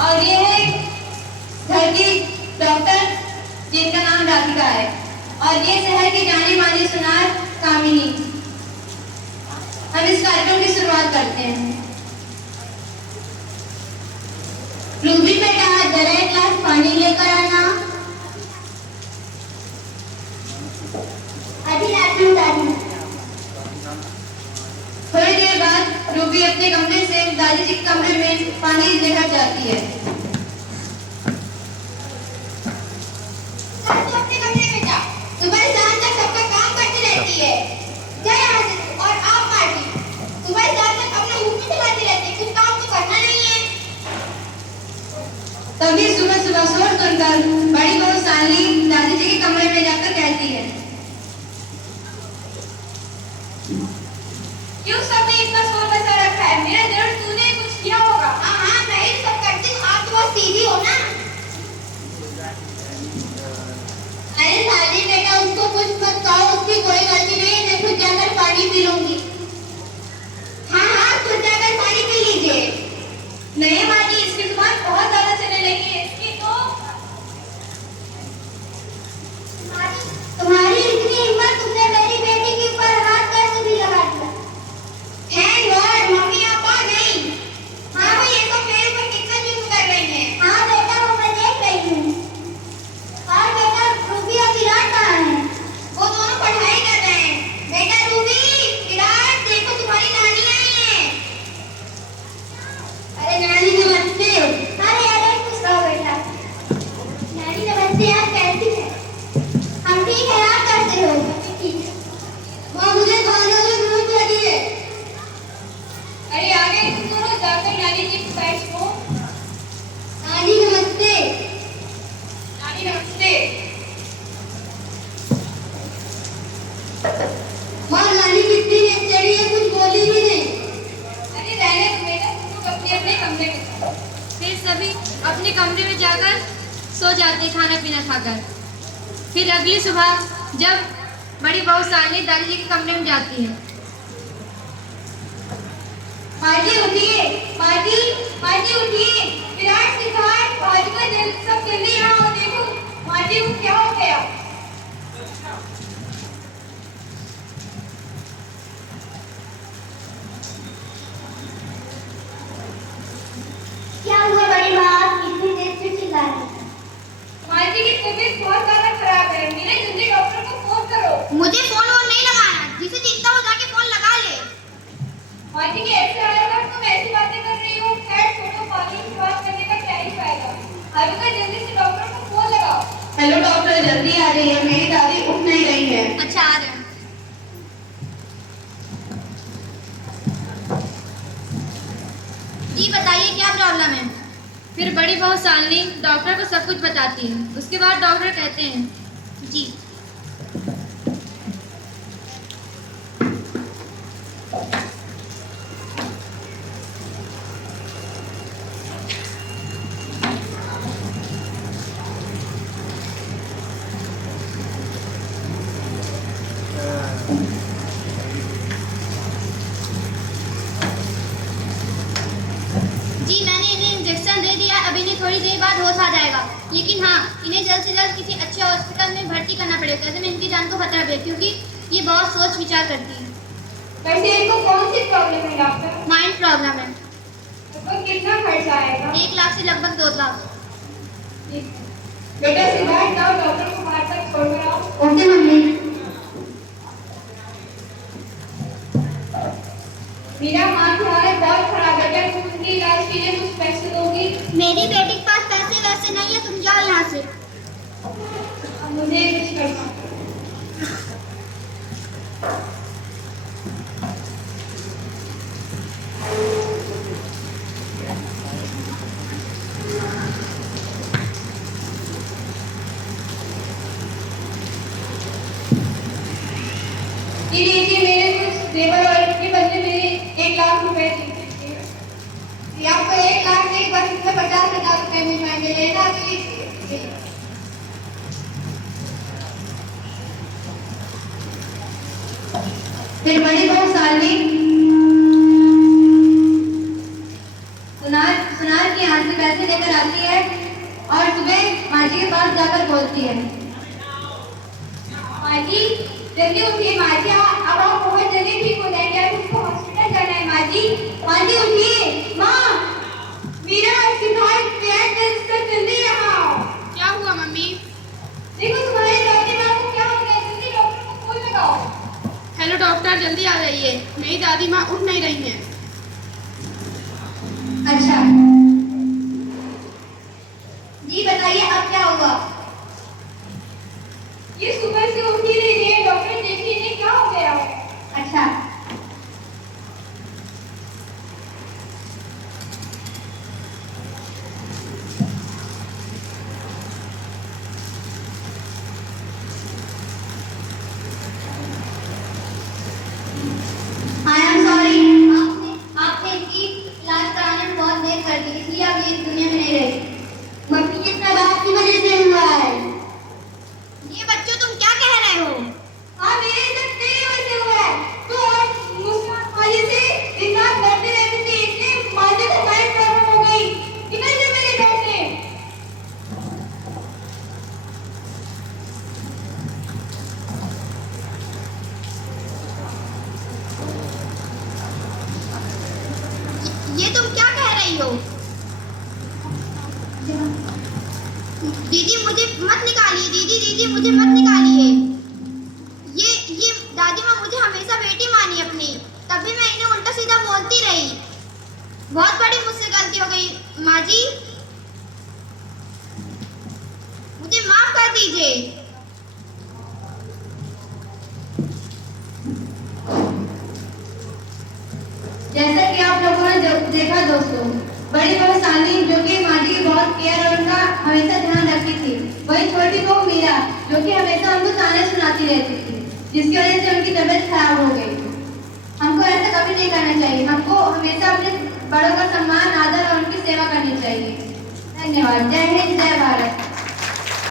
और ये है घर की डॉक्टर जिनका नाम राधिका है। और ये शहर की जानी मानी सुनार कामिनी। हम इस कार्यक्रम की शुरुआत करते हैं। रूबी बेटा जरा एक गिलास पानी लेकर आना। अभी लाती हूँ दादी। थोड़ी देर बाद रूबी अपने कमरे से दादी जी के कमरे में पानी लेकर जाती है। अपने कमरे में जा। सुबह शाम तक सबका काम करती रहती है। जा यहाँ से। और आप मार्टी, सुबह शाम तक अपना मुंह भी चलाती रहती है, कुछ काम तो करना नहीं है। तभी सुबह सुबह शोर सुनकर बड़ी बहू साली दादी जी के कमरे में जाकर कहती है, क्यों सबने इतना शोर मचा रखा है? मेरा जरूर तूने कुछ किया होगा। हाँ हाँ, मैं ही सब करती हूँ, आप तो बहुत सीधी हो ना। अरे साली बेटा, उसको कुछ मत कहो, उसकी कोई गलती नहीं है। मैं खुद जाकर पानी पी लूंगी। हाँ हाँ, खुद जाकर पानी पी लीजिए। नहीं मानी, इसकी जुबान बहुत ज्यादा चलने लगी है। इसकी तो तुम्हारी इतनी हिम्मत, तुमने मेरी बेटी के ऊपर हाथ कैसे भी लगा दिया? थैंक गॉड मम्मी आप आ गई। हाँ भाई, ये तो मेरे ऊपर कितना जुल्म कर रही हैं। हाँ बेटा, वो मैं देख रही हूँ। और बेटा, रूबी और विराट कहाँ हैं? वो दोनों पढ़ाई कर रहे हैं। बेटा रूबी, विराट, देखो तुम्हारी नानी आई है। अरे नानी नमस्ते। अरे अरे, खुश रहो बेटा। नानी नमस्ते। आप कैसी हैं? हम ठीक है, आप कैसे हो? ठीक है। माँ, मुझे खाने की भूख लगी है। अरे आ गए तुम दोनों, जाकर नानी जी के बैठ लो। नानी नमस्ते। नानी नमस्ते। माँ, नानी कितनी चढ़ी है, कुछ बोली भी नहीं। अरे रहने दो बेटा, तुम लोग अपने अपने कमरे में जाओ। फिर सभी अपने कमरे में जाकर सो जाते खाना पीना खाकर। फिर अगली सुबह जब बड़ी बहू साली दादी जी के कमरे में जाती है, माजी उठिए, माजी, माजी उठिए। विराट, सिद्धार्थ, भाजुका, सब जल्दी यहाँ आओ। देखो माजी को क्या हो गया। क्या हुआ बड़ी माँ, इतनी देर से चिल्ला रही है? माजी की तबीयत बहुत ज्यादा खराब है। मेरे जल्दी डॉक्टर को फोन करो। मुझे फोन नहीं लगाना, जिसे चिंता हो जाके फोन लगा ले। माजी के ऐसे आएगा, तुम ऐसी बातें कर रही हो। खैर छोड़ो, पानी की बात करने का क्या ही फायदा। भाजुका, जल्दी से डॉक्टर को फोन लगाओ। हेलो डॉक्टर, जल्दी आ रही है, मेरी दादी उठ नहीं रही है। अच्छा, आ रहे हैं। जी बताइए, क्या प्रॉब्लम है? फिर बड़ी बहू साली डॉक्टर को सब कुछ बताती है। उसके बाद डॉक्टर कहते हैं, जी जी मैंने इन्हें इंजेक्शन दे दिया, अब इन्हें थोड़ी देर बाद होश आ जाएगा। लेकिन हाँ, इन्हें जल्द से जल्द किसी अच्छे हॉस्पिटल में भर्ती करना पड़ेगा, ऐसे में इनकी जान को खतरा है, क्योंकि ये बहुत सोच विचार करती है। वैसे इनको कौन सी प्रॉब्लम है डॉक्टर? माइंड प्रॉब्लम है। तो कितना खर्चा आएगा? 1 लाख से लगभग 2 लाख। बेटा सिद्धार्थ, जाओ डॉक्टर को बाहर तक छोड़ कर आओ। Okay mummy. मेरा माँ की हालत बहुत खराब है। क्या तुम उनके इलाज के लिए कुछ पैसे दोगी? मेरी बेटी के पास पैसे वैसे नहीं है, तुम जाओ यहाँ से। अब मुझे कुछ करना। ये लीजिए, मेरे कुछ लेबर और के बदले मेरे 1 लाख रुपए दीजिए। ये आपको 1 लाख नहीं, बस इसमें 50,000 रुपए मिल जाएंगे। लेना लीजिए। फिर बड़ी बहू साली सुनार सुनार की यहाँ से पैसे लेकर आती है और सुबह माँ जी के पास जाकर बोलती है, माँ जी जल्दी उठिए माँ जी, अब आप बहुत जल्दी ठीक हो जाएंगे, अब उसको हॉस्पिटल जाना है माँ जी। माँ जी उठिए। माँ मीरा सिद्धार्थ बेड कर जल्दी यहाँ आओ। क्या हुआ मम्मी? देखो तुम्हारे दादी माँ को क्या हो गया, जल्दी डॉक्टर को फोन लगाओ। हेलो डॉक्टर, जल्दी आ जाइए, मेरी दादी माँ उठ नहीं रही हैं। अच्छा जी बताइए अब क्या हुआ? ये सुबह से उठ ही नहीं रही है, डॉक्टर देखिए इन्हें क्या हो गया है। अच्छा आई एम सॉरी, आपने इसकी इलाज कराने में बहुत देर कर दी, इसलिए अब ये इस दुनिया में नहीं रही। मम्मी इतना बात की वजह से हुआ है। ये बच्चों तुम क्या कह रहे हो? हाँ मेरे साथ तेरी वजह से हुआ है। तो आज मुस्कान माजी से दिन रात लड़ते रहते थे, इसलिए माजी को माइंड प्रॉब्लम हो गई, इधर से मेरे घर से। ये तुम क्या कह रही हो? दीदी मुझे मत निकालिए, दीदी मुझे मत निकालिए। ये दादी माँ मुझे हमेशा बेटी मानी अपनी, तभी मैं इन्हें उल्टा सीधा बोलती रही। बहुत बड़ी मुझसे गलती हो गई माँ जी, मुझे माफ कर दीजिए। जैसा कि आप लोगों ने देखा दोस्तों, बड़ी बहू साली जो कि माँ जी की बहुत केयर और उनका हमेशा ध्यान रखती थी, वही छोटी बहू मीरा जो कि हमेशा उनको ताने सुनाती रहती थी, जिसकी वजह से उनकी तबीयत खराब हो गई। हमको ऐसा कभी नहीं करना चाहिए, हमको हमेशा अपने बड़ों का सम्मान, आदर और उनकी सेवा करनी चाहिए। धन्यवाद। जय हिंद, जय भारत।